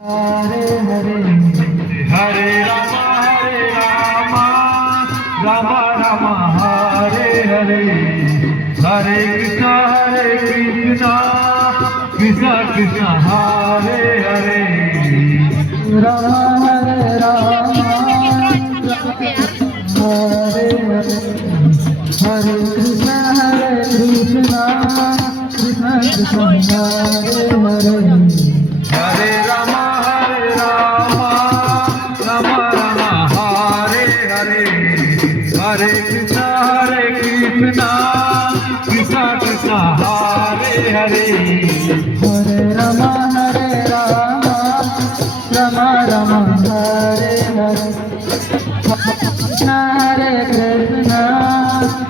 हरे हरे हरे राम राम राम हरे हरे हरे कृष्णा कृष्णा कृष्णा हरे हरे राम हरे राम हरे हरे हरे कृष्णा कृष्णा कृष्णा हरे हरे हरे राम राम राम हरे हरे हरे कृष्णा कृष्णा कृष्णा हरे हरे हरे राम राम राम हरे हरे कृष्णा कृष्णा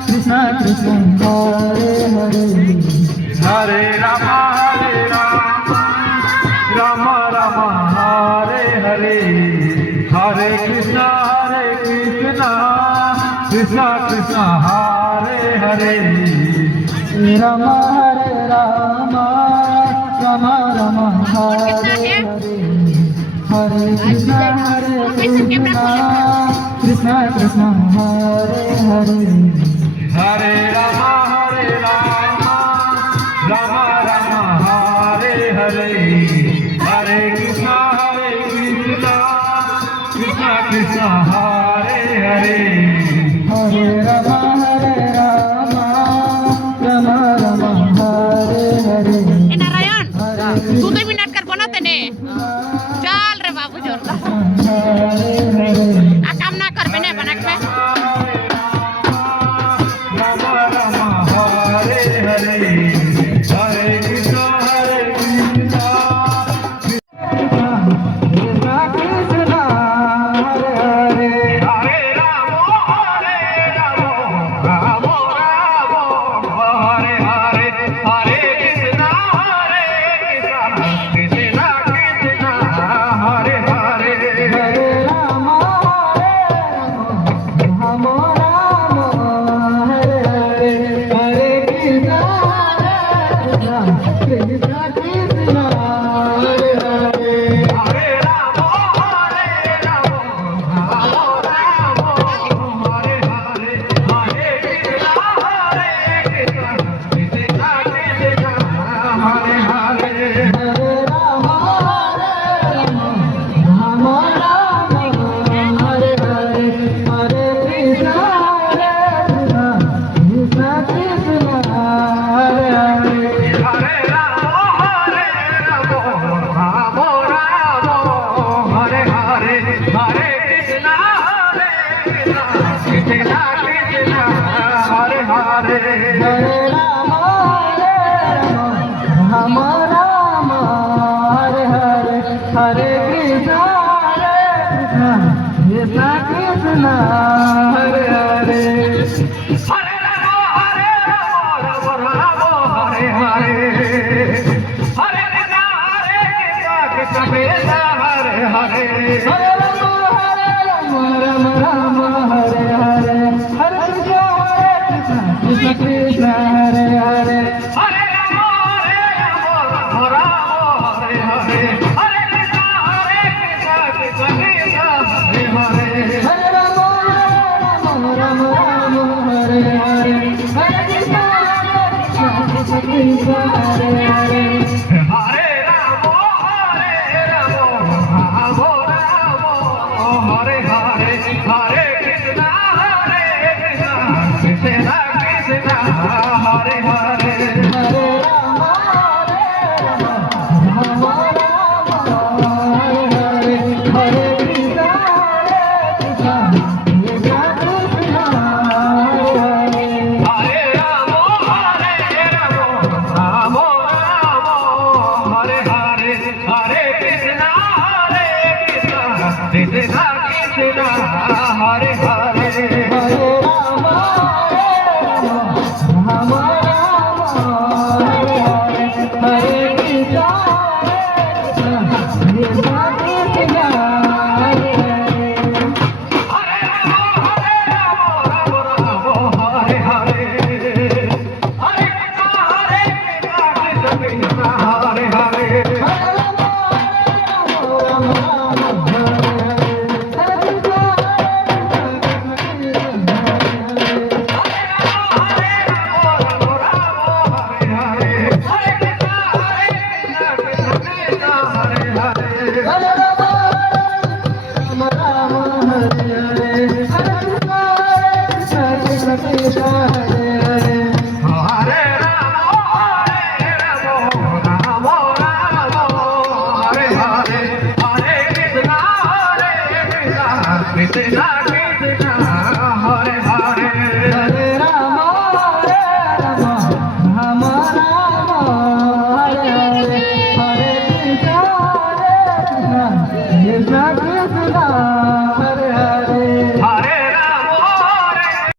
कृष्णा कृष्णा हरे हरे हरे राम राम राम हरे हरे हरे कृष्णा कृष्णा कृष्णा हरे हरे राम राम राम राम हरे हरे हरे कृष्णा कृष्णा कृष्णा हरे हरे हरे राम राम राम हरे हरे हरे कृष्णा कृष्णा कृष्णा हरे हरे हरे राम राम राम हरे हरे नारायण तू तो भी नाटक बनाते ने चल रे बाबू जोर काम ना कर बने बना के राम राम हरे हरे हरे कृष्णा कृष्णा कृष्णा हरे हरे हरे राम राम हरे हरे हरे कृष्णा कृष्णा कृष्णा हरे हरे हरे राम राम हरे हरे हरे कृष्णा कृष्णा कृष्णा हरे हरे हरे राम हरे हरे हरे कृष्णा कृष्णा कृष्णा हरे हरे हरे राम हरे हरे हरे कृष्णा कृष्णा कृष्णा हरे हरे हरे राम हरे हरे हरे कृष्णा कृष्णा कृष्णा हरे हरे हरे राम हरे हरे हरे कृष्णा कृष्णा कृष्णा हरे हरे हरे राम हरे हरे हरे कृष्णा कृष्णा कृष्णा हरे हरे हरे राम राम हरे हरे हरे कृष्णा कृष्णा कृष्णा हरे हरे हरे राम हरे हरे हरे कृष्णा कृष्णा कृष्णा हरे हरे हरे राम राम हरे हरे हरे कृष्णा कृष्णा कृष्णा हरे हरे हरे राम हरे हरे हरे कृष्णा कृष्णा कृष्णा हरे हरे हरे राम हरे हरे कृष्णा कृष्णा कृष्णा हरे हरे राम हरे हरे हरे कृष्णा कृष्णा कृष्णा हरे हरे